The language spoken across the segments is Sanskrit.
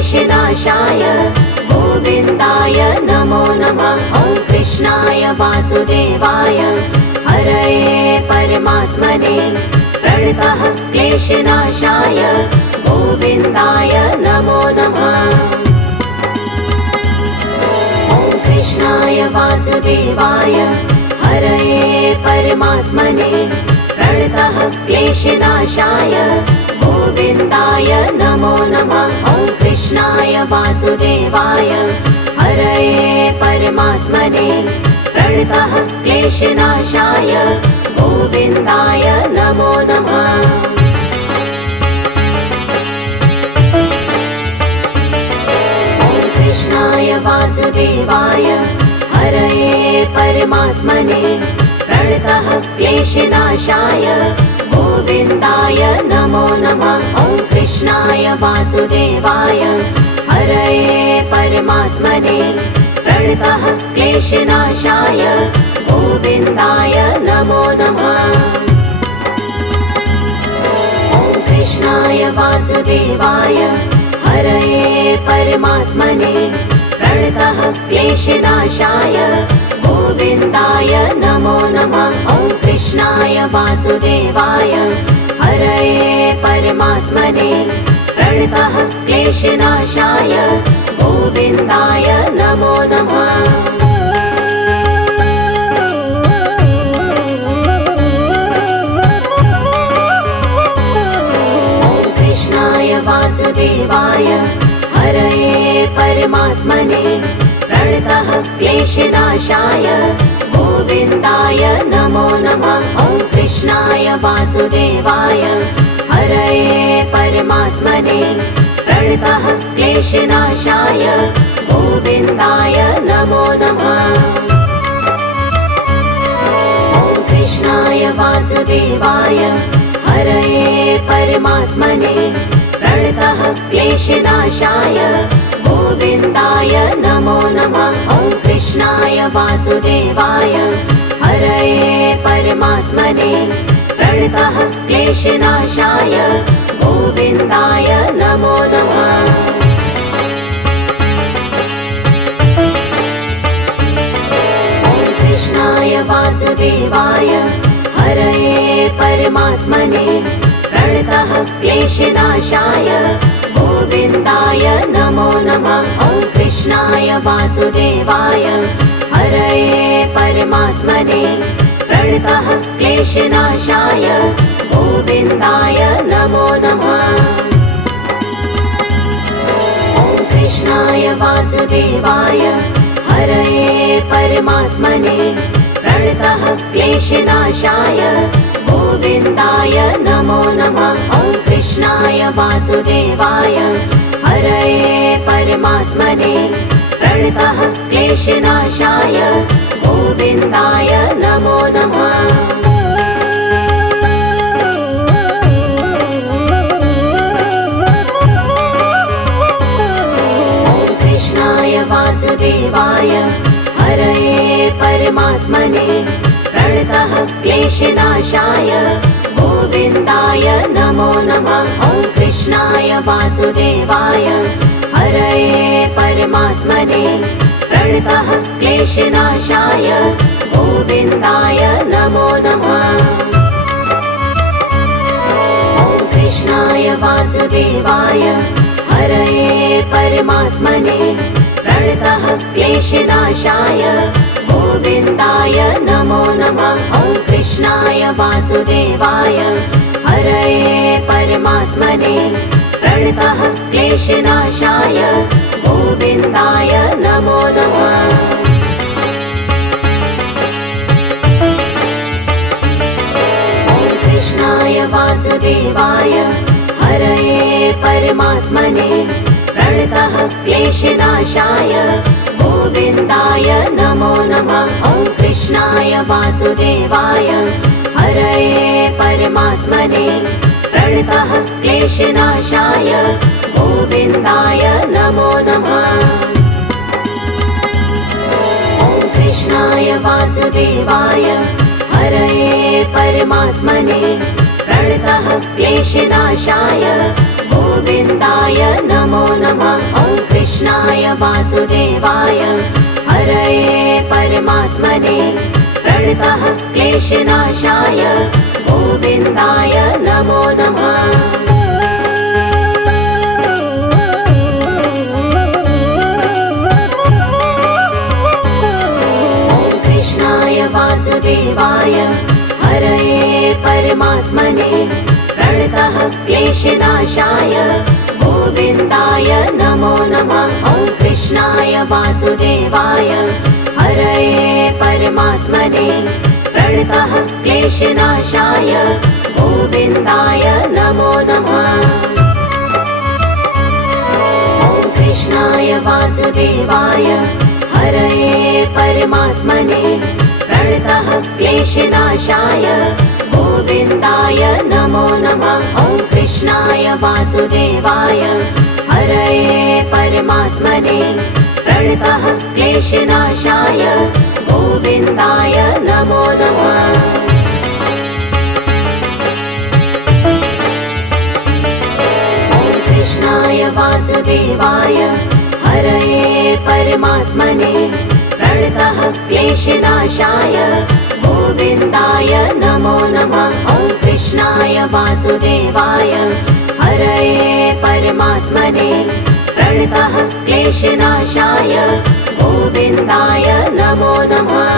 क्लेशनाशाय गोविन्दाय नमो नमः। ॐ कृष्णाय वासुदेवाय हरये परमात्मने प्रणतः क्लेशनाशाय गोविन्दाय नमो नमः। ॐ कृष्णाय वासुदेवाय हरये परमात्मने प्रणतः क्लेशनाशाय गोविन्दाय नमो नमः। ॐ कृष्णाय वासुदेवाय हरये परमात्मने प्रणतः क्लेशनाशाय गोविन्दाय नमो नमः। ॐ कृष्णाय वासुदेवाय हरये परमात्मने प्रणतः क्लेशनाशाय गोविन्दाय नमो नमः। ॐ कृष्णाय वासुदेवाय हरये परमात्मने प्रणतः क्लेशनाशाय गोविन्दाय नमो नमः। ॐ कृष्णाय वासुदेवाय हरये परमात्मने प्रणतः क्लेशनाशाय गोविन्दाय नमो नमः। ॐ कृष्णाय वासुदेवाय हरये परमात्मने प्रणतः क्लेशनाशाय गोविन्दाय नमो नमः। ॐ कृष्णाय वासुदेवाय हरये परमात्मने प्रणतः क्लेशनाशाय गोविन्दाय नमो नमः। ॐ कृष्णाय वासुदेवाय हरये परमात्मने प्रणतः क्लेशनाशाय गोविन्दाय नमो नमः। ॐ कृष्णाय वासुदेवाय हरये परमात्मने प्रणतः क्लेशनाशाय गोविन्दाय नमो नमः। ॐ कृष्णाय वासुदेवाय हरये परमात्मने प्रणतः क्लेशनाशाय गोविन्दाय नमो नमः। ॐ कृष्णाय वासुदेवाय हरये परमात्मने प्रणतः क्लेशनाशाय गोविन्दाय नमो नमः। ॐ कृष्णाय वासुदेवाय हरये परमात्मने प्रणतः क्लेशनाशाय गोविन्दाय नमो नमः। ॐ कृष्णाय वासुदेवाय हरये परमात्मने प्रणतः क्लेशनाशाय गोविन्दाय नमो नमः। ॐ कृष्णाय वासुदेवाय हरये परमात्मने प्रणतः क्लेशनाशाय गोविन्दाय नमो नमः। ॐ कृष्णाय वासुदेवाय हरये परमात्मने प्रणतः क्लेशनाशाय गोविन्दाय नमो नमः। ॐ कृष्णाय वासुदेवाय हरये परमात्मने प्रणतः क्लेशनाशाय गोविन्दाय नमो नमः। ॐ कृष्णाय वासुदेवाय हरये परमात्मने प्रणतः क्लेशनाशाय गोविन्दाय नमो नमः। ॐ कृष्णाय वासुदेवाय हरये परमात्मने प्रणतः क्लेशनाशाय गोविन्दाय नमो नमः। ॐ कृष्णाय वासुदेवाय हरये परमात्मने प्रणतः क्लेशनाशाय गोविन्दाय नमो नमः। ॐ कृष्णाय वासुदेवाय हरये परमात्मने प्रणतः क्लेशनाशाय गोविन्दाय नमो नमः। ॐ कृष्णाय वासुदेवाय हरये परमात्मने प्रणतः क्लेशनाशाय गोविन्दाय नमो नमः। वासुदेवाय हरये परमात्मने प्रणतः क्लेशनाशाय गोविन्दाय नमो नमः। वासुदेवाय हरये परमात्मने प्रणतः क्लेशनाशाय गोविन्दाय नमो नमः। ॐ कृष्णाय वासुदेवाय हरये परमात्मने प्रणतः क्लेशनाशाय गोविन्दाय नमो नमः। ॐ कृष्णाय वासुदेवाय हरये परमात्मने प्रणतः क्लेशनाशाय गोविन्दाय नमो नमः। ॐ कृष्णाय वासुदेवाय हरये परमात्मने प्रणतः क्लेशनाशाय गोविन्दाय नमो नमः। ॐ कृष्णाय वासुदेवाय हरये परमात्मने प्रणतः क्लेशनाशाय गोविन्दाय नमो नमः। ॐ कृष्णाय वासुदेवाय हरये परमात्मने प्रणतः क्लेशनाशाय गोविन्दाय नमो नमः।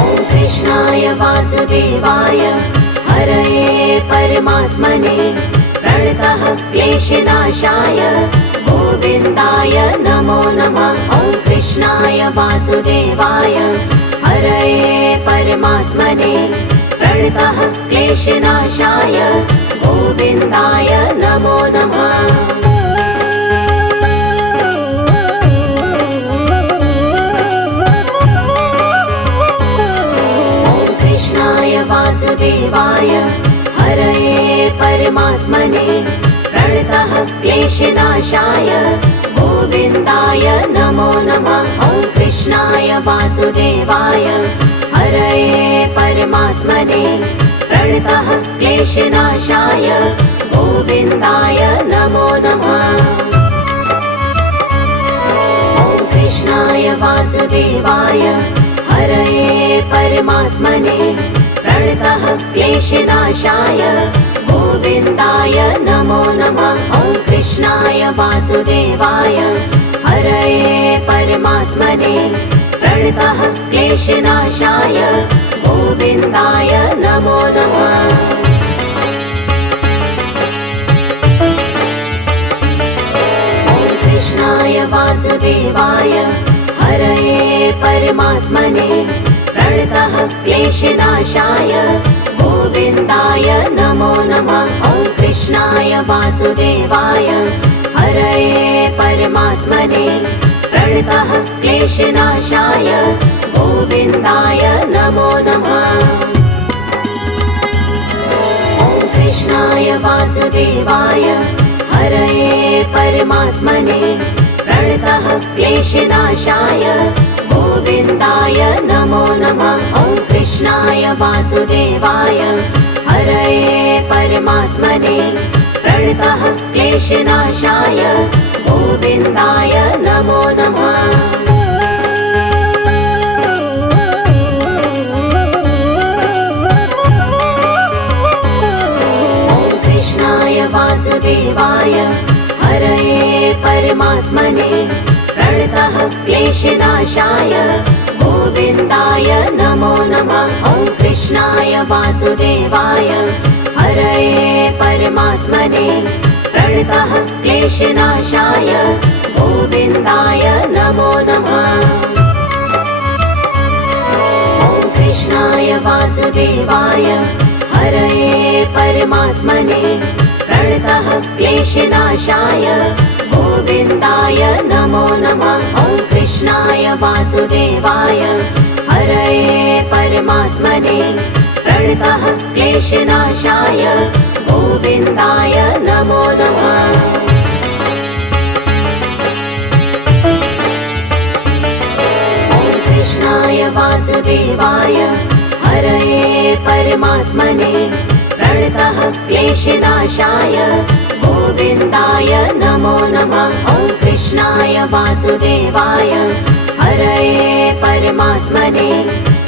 ॐ कृष्णाय वासुदेवाय हरये परमात्मने प्रणतः क्लेशनाशाय गोविन्दाय नमो नमः। ॐ कृष्णाय वासुदेवाय हरये परमात्मने प्रणतः क्लेशनाशाय गोविन्दाय नमो नमः। ॐ कृष्णाय वासुदेवाय हरये परमात्मने प्रणतः क्लेशनाशाय गोविन्दाय नमो नमः। ॐ कृष्णाय वासुदेवाय हरये परमात्मने प्रणतः क्लेशनाशाय गोविन्दाय नमो नमः। ॐ कृष्णाय वासुदेवाय हरये परमात्मने प्रणतः क्लेशनाशाय गोविन्दाय नमो नमः। ॐ कृष्णाय वासुदेवाय हरये परमात्मने प्रणतः क्लेशनाशाय गोविन्दाय नमो नमः। ॐ कृष्णाय वासुदेवाय हरये परमात्मने प्रणतः क्लेशनाशाय गोविन्दाय नमो नमः। ॐ कृष्णाय वासुदेवाय हरये परमात्मने प्रणतः क्लेशनाशाय गोविन्दाय नमो नमः। ॐ कृष्णाय वासुदेवाय हरये परमात्मने प्रणतः क्लेशनाशाय गोविन्दाय नमो नमः। ॐ कृष्णाय वासुदेवाय हरये परमात्मने प्रणतः क्लेशनाशाय गोविन्दाय नमो नमः। ॐ कृष्णाय वासुदेवाय हरये परमात्मने प्रणतः क्लेशनाशाय गोविन्दाय नमो नमः। ॐ कृष्णाय वासुदेवाय हरये परमात्मने प्रणतः क्लेशनाशाय गोविन्दाय नमो नमः। ॐ कृष्णाय वासुदेवाय हरये परमात्मने प्रणतः क्लेशनाशाय गोविन्दाय नमो नमः। ॐ कृष्णाय वासुदेवाय हरये परमात्मने प्रणतः क्लेशनाशाय गोविन्दाय नमो नमः। ॐ कृष्णाय वासुदेवाय हरये परमात्मने प्रणतः क्लेशनाशाय गोविन्दाय नमो नमः। ॐ वासुदेवाय हरये परमात्मने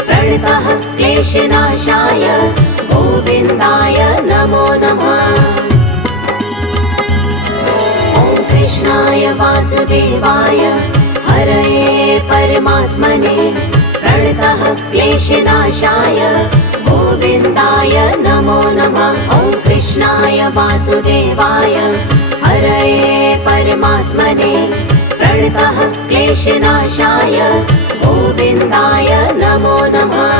प्रणतः क्लेशनाशाय गोविन्दाय नमो नमः। ॐ कृष्णाय वासुदेवाय हरये परमात्मने प्रणतः क्लेशनाशाय गोविन्दाय नमो नमः। ॐ कृष्णाय वासुदेवाय हरये परमात्मने प्रणतः क्लेशनाशाय गोविन्दाय नमो नमः।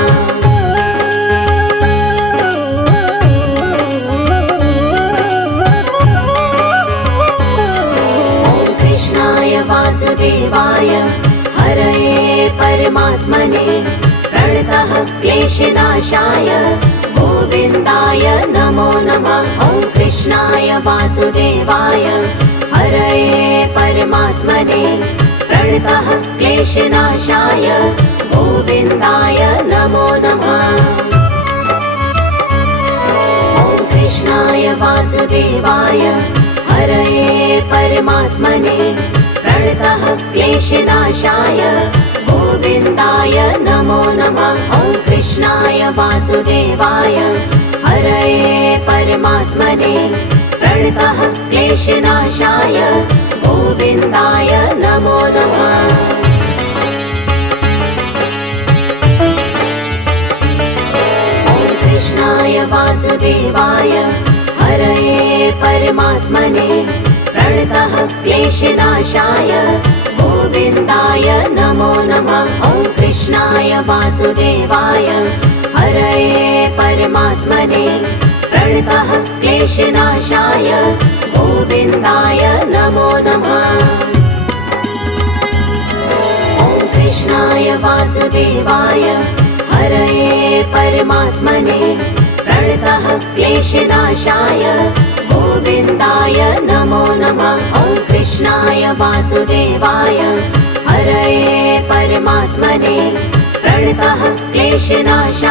ॐ कृष्णाय वासुदेवाय हरये परमात्मने प्रणतः क्लेशनाशाय गोविन्दाय नमो नमः। ॐ कृष्णाय वासुदेवाय हरये परमात्मने प्रणतः क्लेशनाशाय गोविन्दाय नमो नमः। ॐ कृष्णाय वासुदेवाय हरये परमात्मने प्रणतः क्लेशनाशाय गोविन्दाय नमो नमः। ॐ कृष्णाय वासुदेवाय हरये परमात्मने प्रणतः क्लेशनाशाय गोविन्दाय नमो नमः। ॐ कृष्णाय वासुदेवाय हरये परमात्मने प्रणतः क्लेशनाशाय गोविन्दाय नमो नमः। ॐ कृष्णाय वासुदेवाय हरये परमात्मने प्रणतः क्लेशनाशाय गोविन्दाय नमो नमः। ॐ कृष्णाय वासुदेवाय हरये परमात्मने प्रणतः क्लेशनाशाय गोविन्दाय नमो नमः। ॐ कृष्णाय वासुदेवाय हरये परमात्मने प्रणतः क्लेशनाशाय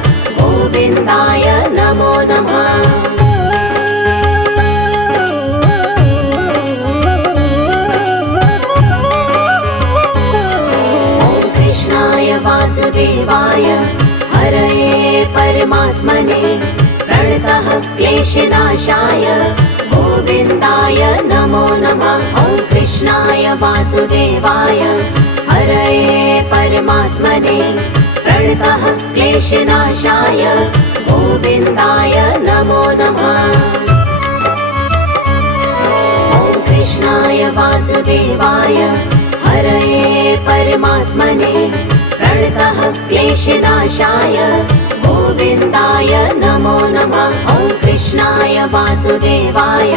गोविन्दाय नमो नमः। ॐ कृष्णाय वासुदेवाय हरये परमात्मने प्रणतः क्लेशनाशाय गोविन्दाय नमो नमः। ॐ कृष्णाय वासुदेवाय हरये परमात्मने प्रणतः क्लेशनाशाय गोविन्दाय नमो नमः। ॐ कृष्णाय वासुदेवाय हरये परमात्मने प्रणतः क्लेशनाशाय गोविन्दाय नमो नमः। ॐ कृष्णाय वासुदेवाय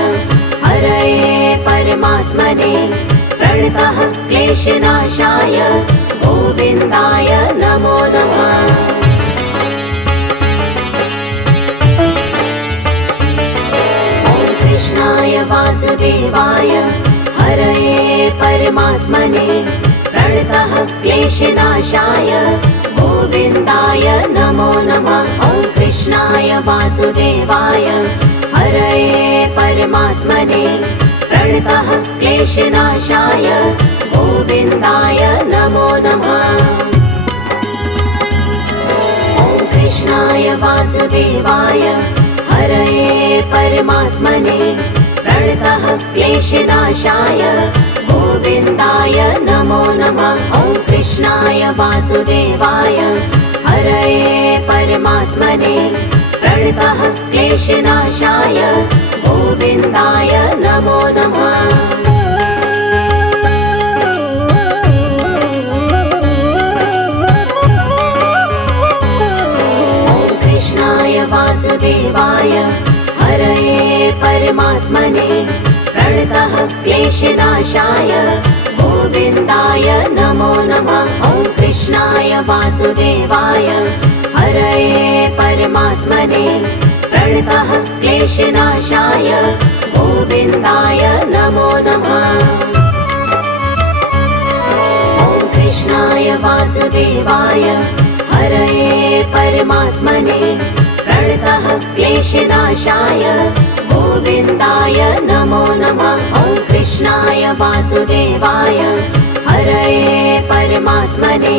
हरये परमात्मने प्रणतः क्लेशनाशाय गोविन्दाय नमो नमः। ॐ कृष्णाय वासुदेवाय हरये परमात्मने प्रणतः क्लेशनाशाय गोविन्दाय नमो नमः। ॐ कृष्णाय वासुदेवाय हरये परमात्मने प्रणतः क्लेशनाशाय गोविन्दाय नमो नमः। ॐ कृष्णाय वासुदेवाय हरये परमात्मने प्रणतः क्लेशनाशाय गोविन्दाय नमो नमः। ॐ कृष्णाय वासुदेवाय हरये परमात्मने प्रणतः क्लेशनाशाय गोविन्दाय नमो नमः। ॐ कृष्णाय वासुदेवाय हरये परमात्मने प्रणतः क्लेशनाशाय गोविन्दाय नमो नमः। ॐ कृष्णाय वासुदेवाय हरये परमात्मने प्रणतः क्लेशनाशाय गोविन्दाय नमो नमः। ॐ कृष्णाय वासुदेवाय हरये परमात्मने प्रणतः क्लेशनाशाय गोविन्दाय नमो नमः। ॐ कृष्णाय वासुदेवाय हरये परमात्मने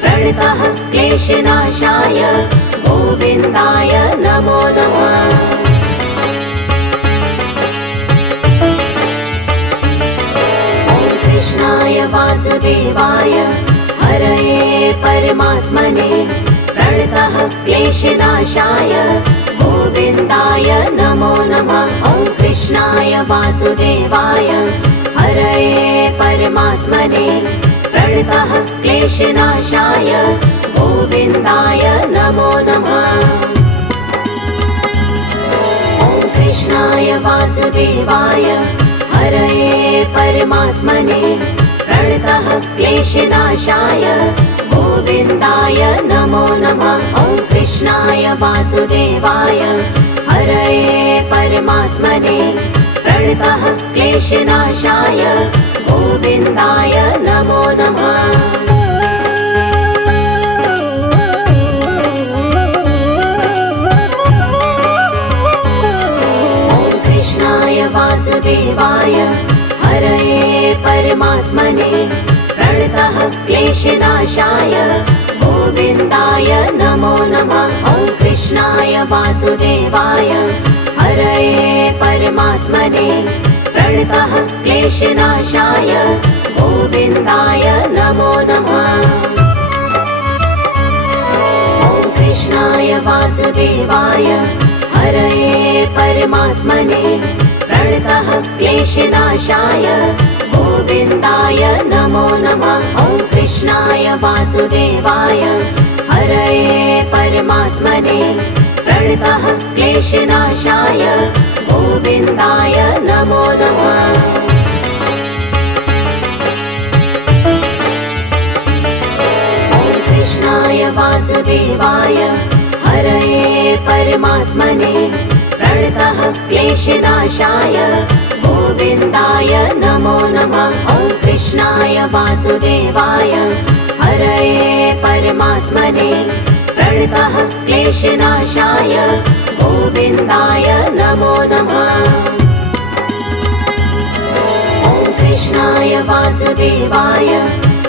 प्रणतः क्लेशनाशाय गोविन्दाय नमो नमः। कृष्णाय वासुदेवाय हरये परमात्मने प्रणतः क्लेशनाशाय गोविन्दाय नमो नमः। ॐ कृष्णाय वासुदेवाय हरये परमात्मने प्रणतः क्लेशनाशाय गोविन्दाय नमो नमः। ॐ कृष्णाय वासुदेवाय हरये परमात्मने प्रणतः क्लेशनाशाय गोविन्दाय नमो नमः। ॐ कृष्णाय वासुदेवाय हरये परमात्मने प्रणतः क्लेशनाशाय गोविन्दाय नमो नमः। वासुदेवाय हरये परमात्मने प्रणतः क्लेशनाशाय गोविन्दाय नमो नमः। ॐ कृष्णाय वासुदेवाय हरये परमात्मने प्रणतः क्लेशनाशाय गोविन्दाय नमो नमः। ॐ कृष्णाय वासुदेवाय हरये परमात्मने प्रणतः क्लेशनाशाय गोविन्दाय नमो नमः। ॐ कृष्णाय वासुदेवाय हरये परमात्मने प्रणतः क्लेशनाशाय गोविन्दाय नमो नमः। ॐ कृष्णाय वासुदेवाय हरये परमात्मने प्रणतः क्लेशनाशाय गोविन्दाय नमो नमः। ॐ कृष्णाय वासुदेवाय हरये परमात्मने प्रणतः क्लेशनाशाय गोविन्दाय नमो नमः। ॐ कृष्णाय वासुदेवाय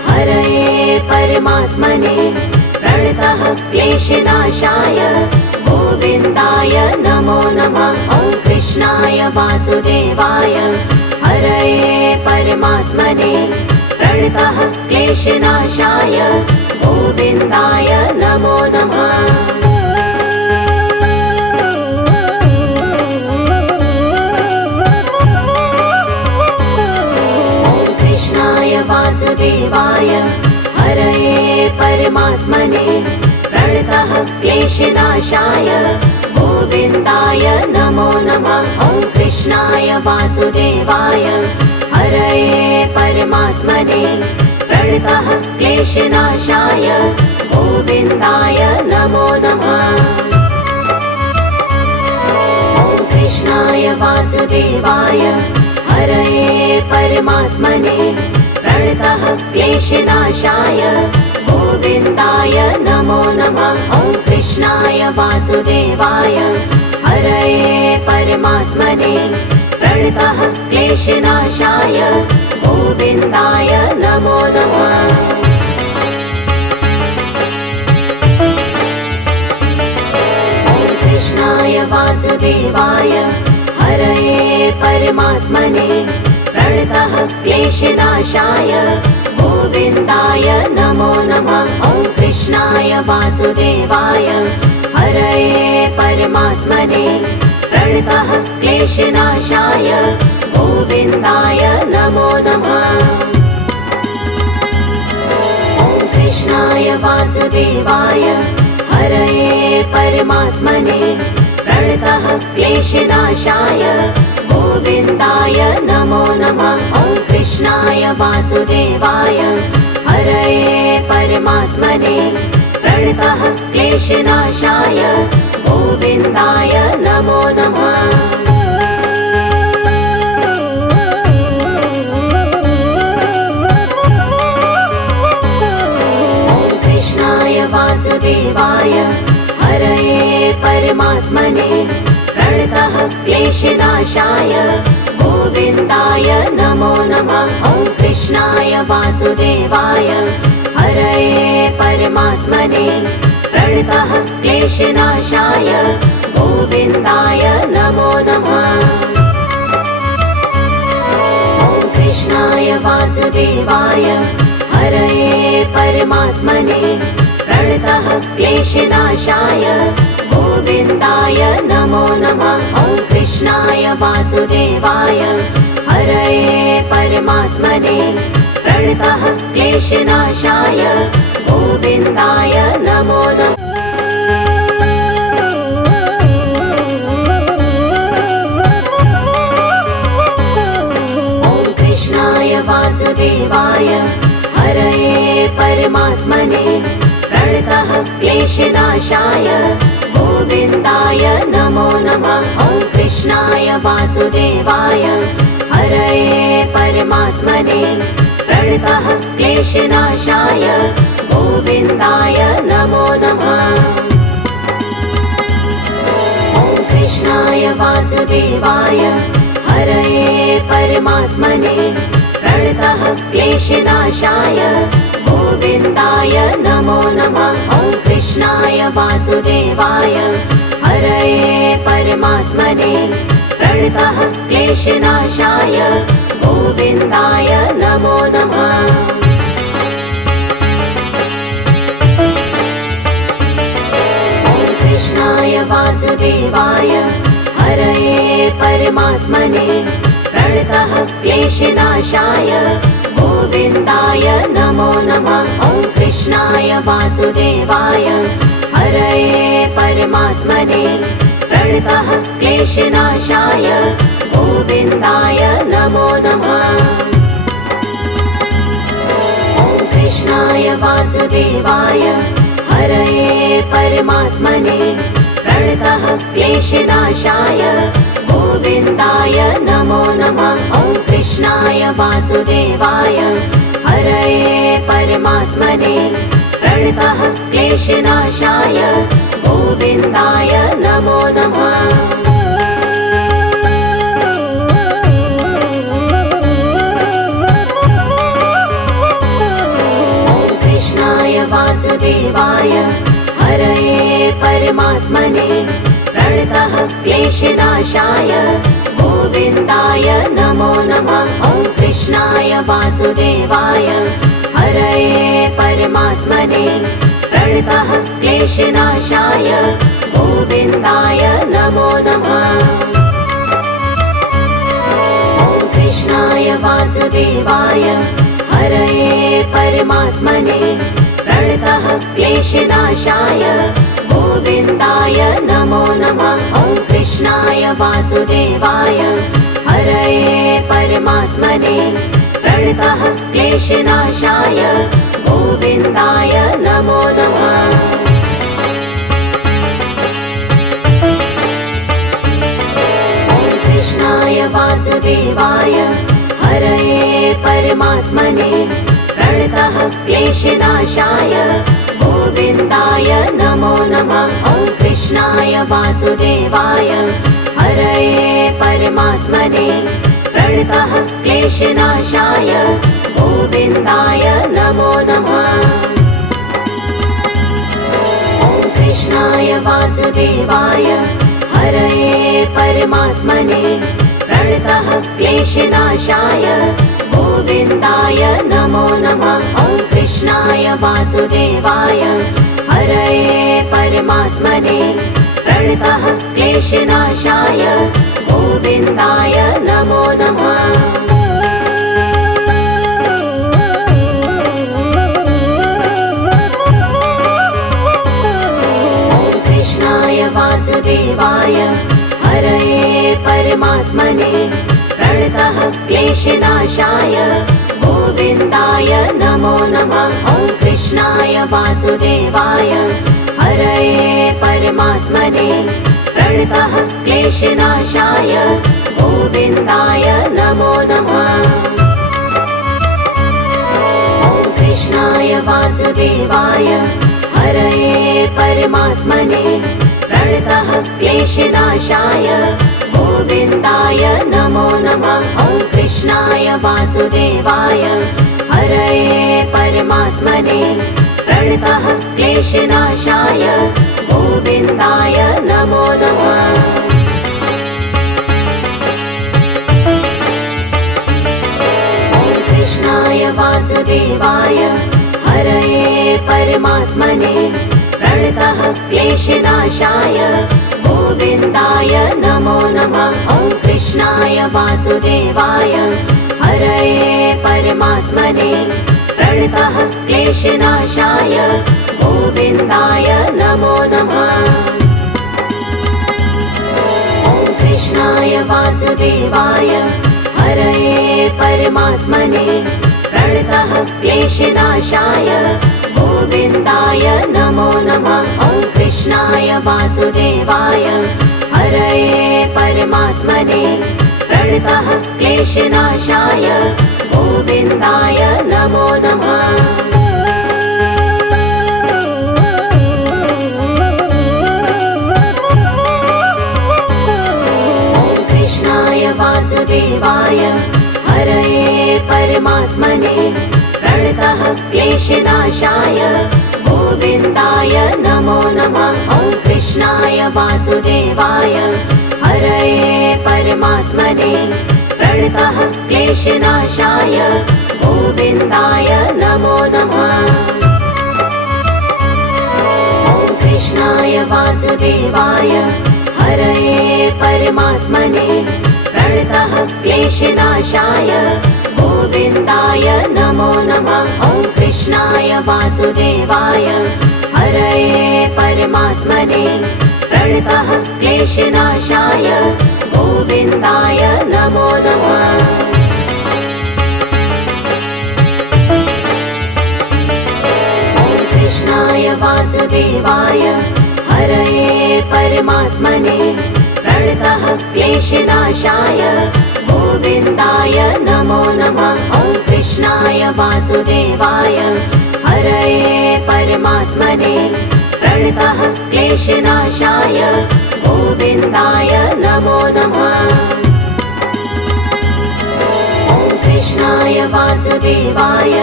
हरये परमात्मने प्रणतः क्लेशनाशाय गोविन्दाय नमो नमः। ॐ कृष्णाय वासुदेवाय हरये परमात्मने प्रणतः क्लेशनाशाय गोविन्दाय नमो नमः। ॐ कृष्णाय वासुदेवाय हरये परमात्मने प्रणतः क्लेशनाशाय गोविन्दाय नमो नमः। ॐ कृष्णाय वासुदेवाय हरये परमात्मने प्रणतः क्लेशनाशाय गोविन्दाय नमो नमः। ॐ कृष्णाय वासुदेवाय हरये परमात्मने प्रणतः क्लेशनाशाय गोविन्दाय नमो नमः। ॐ कृष्णाय वासुदेवाय हरये परमात्मने प्रणतः क्लेशनाशाय गोविन्दाय नमो नमः। ॐ कृष्णाय वासुदेवाय हरये परमात्मने प्रणतः क्लेशनाशाय गोविन्दाय नमो नमः। ॐ कृष्णाय वासुदेवाय हरये परमात्मने प्रणतः क्लेशनाशाय गोविन्दाय नमो नमः। ॐ कृष्णाय वासुदेवाय हरये परमात्मने प्रणतः क्लेशनाशाय गोविन्दाय नमो नमः। ॐ कृष्णाय वासुदेवाय हरये परमात्मने प्रणतः क्लेशनाशाय गोविन्दाय नमो नमः। ॐ कृष्णाय वासुदेवाय हरये परमात्मने प्रणतः क्लेशनाशाय गोविन्दाय नमो नमः। कृष्णाय वासुदेवाय हरये परमात्मने प्रणतः क्लेशनाशाय गोविन्दाय नमो नमः। ॐ कृष्णाय वासुदेवाय हरये परमात्मने प्रणतः क्लेशनाशाय गोविन्दाय नमो नमः। ॐ कृष्णाय वासुदेवाय हरये परमात्मने प्रणतः क्लेशनाशाय गोविन्दाय नमो नमः। ॐ कृष्णाय वासुदेवाय हरये परमात्मने प्रणतः क्लेशनाशाय गोविन्दाय नमो नमः। ॐ कृष्णाय वासुदेवाय हरये परमात्मने प्रणतः क्लेशनाशाय गोविन्दाय नमो नमः। ॐ कृष्णाय वासुदेवाय हरये परमात्मने प्रणतः क्लेशनाशाय गोविन्दाय नमो नमः। ॐ कृष्णाय वासुदेवाय हरये परमात्मने प्रणतः क्लेशनाशाय गोविन्दाय नमो नमः। ॐ कृष्णाय वासुदेवाय हरये परमात्मने प्रणतः क्लेशनाशाय गोविन्दाय नमो नमः। ॐ कृष्णाय वासुदेवाय हरये परमात्मने प्रणतः क्लेशनाशाय गोविन्दाय नमो नमः। ॐ कृष्णाय वासुदेवाय हरये परमात्मने प्रणतः क्लेशनाशाय गोविन्दाय नमो नमः। ॐ कृष्णाय वासुदेवाय हरये परमात्मने प्रणतः क्लेशनाशाय गोविन्दाय नमो नमः। ॐ कृष्णाय वासुदेवाय हरये परमात्मने प्रणतः क्लेशनाशाय गोविन्दाय नमो नमः। ॐ कृष्णाय वासुदेवाय हरये परमात्मने प्रणतः क्लेशनाशाय गोविन्दाय नमो नमः। ॐ कृष्णाय वासुदेवाय हरये परमात्मने प्रणतः क्लेशनाशाय गोविन्दाय नमो नमः। ॐ कृष्णाय वासुदेवाय हरये परमात्मने प्रणतः क्लेशनाशाय गोविन्दाय नमो नमः। ॐ कृष्णाय वासुदेवाय हरये परमात्मने प्रणतः क्लेशनाशाय गोविन्दाय नमो नमः। ॐ कृष्णाय वासुदेवाय हरये परमात्मने प्रणतः क्लेशनाशाय गोविन्दाय नमो नमः। ॐ कृष्णाय वासुदेवाय हरये परमात्मने प्रणतः क्लेशनाशाय गोविन्दाय नमो नमः। ॐ कृष्णाय वासुदेवाय हरये परमात्मने प्रणतः क्लेशनाशाय गोविन्दाय नमो नमः। ॐ कृष्णाय वासुदेवाय हरये परमात्मने प्रणतः क्लेशनाशाय गोविन्दाय नमो नमः। ॐ कृष्णाय वासुदेवाय हरये परमात्मने प्रणतः क्लेशनाशाय गोविन्दाय नमो नमः। ॐ कृष्णाय वासुदेवाय हरये परमात्मने प्रणतः क्लेशनाशाय गोविन्दाय नमो नमः। ॐ कृष्णाय वासुदेवाय परमात्मने प्रणतः क्लेशनाशाय गोविन्दाय नमो नमः। ॐ कृष्णाय वासुदेवाय हरये परमात्मने प्रणतः क्लेशनाशाय गोविन्दाय नमो नमः। ॐ कृष्णाय वासुदेवाय हरये परमात्मने प्रणतः क्लेशनाशाय गोविन्दाय नमो नमः। ॐ कृष्णाय वासुदेवाय हरये परमात्मने प्रणतः क्लेशनाशाय गोविन्दाय नमो नमः। ॐ कृष्णाय वासुदेवाय हरये परमात्मने प्रणतः क्लेशनाशाय गोविन्दाय नमो नमः। ॐ कृष्णाय वासुदेवाय हरये परमात्मने प्रणतः क्लेशनाशाय गोविन्दाय नमो नमः। ॐ कृष्णाय वासुदेवाय हरये परमात्मने प्रणतः क्लेशनाशाय गोविन्दाय नमो नमः। ॐ कृष्णाय वासुदेवाय हरये परमात्मने प्रणतः क्लेशनाशाय गोविन्दाय नमो नमः। ॐ कृष्णाय वासुदेवाय हरये परमात्मने प्रणतः क्लेशनाशाय गोविन्दाय नमो नमः। ॐ कृष्णाय वासुदेवाय हरये परमात्मने प्रणतः क्लेशनाशाय गोविन्दाय नमो नमः। ॐ कृष्णाय वासुदेवाय हरये परमात्मने प्रणतः क्लेशनाशाय गोविन्दाय नमो नमः। ॐ कृष्णाय वासुदेवाय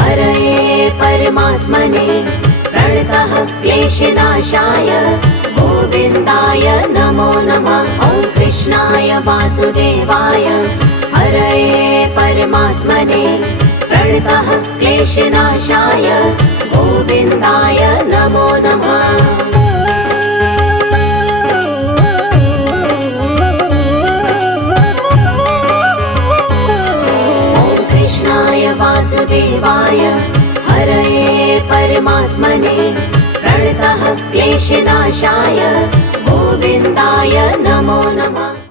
हरये परमात्मने प्रणतः क्लेशनाशाय गोविन्दाय नमो नमः। ॐ कृष्णाय वासुदेवाय हरये परमात्मने प्रणतः क्लेशनाशाय गोविन्दाय नमो नमः। ॐ कृष्णाय वासुदेवाय हरये परमात्मने प्रणतः क्लेशनाशाय गोविन्दाय नमो नमः।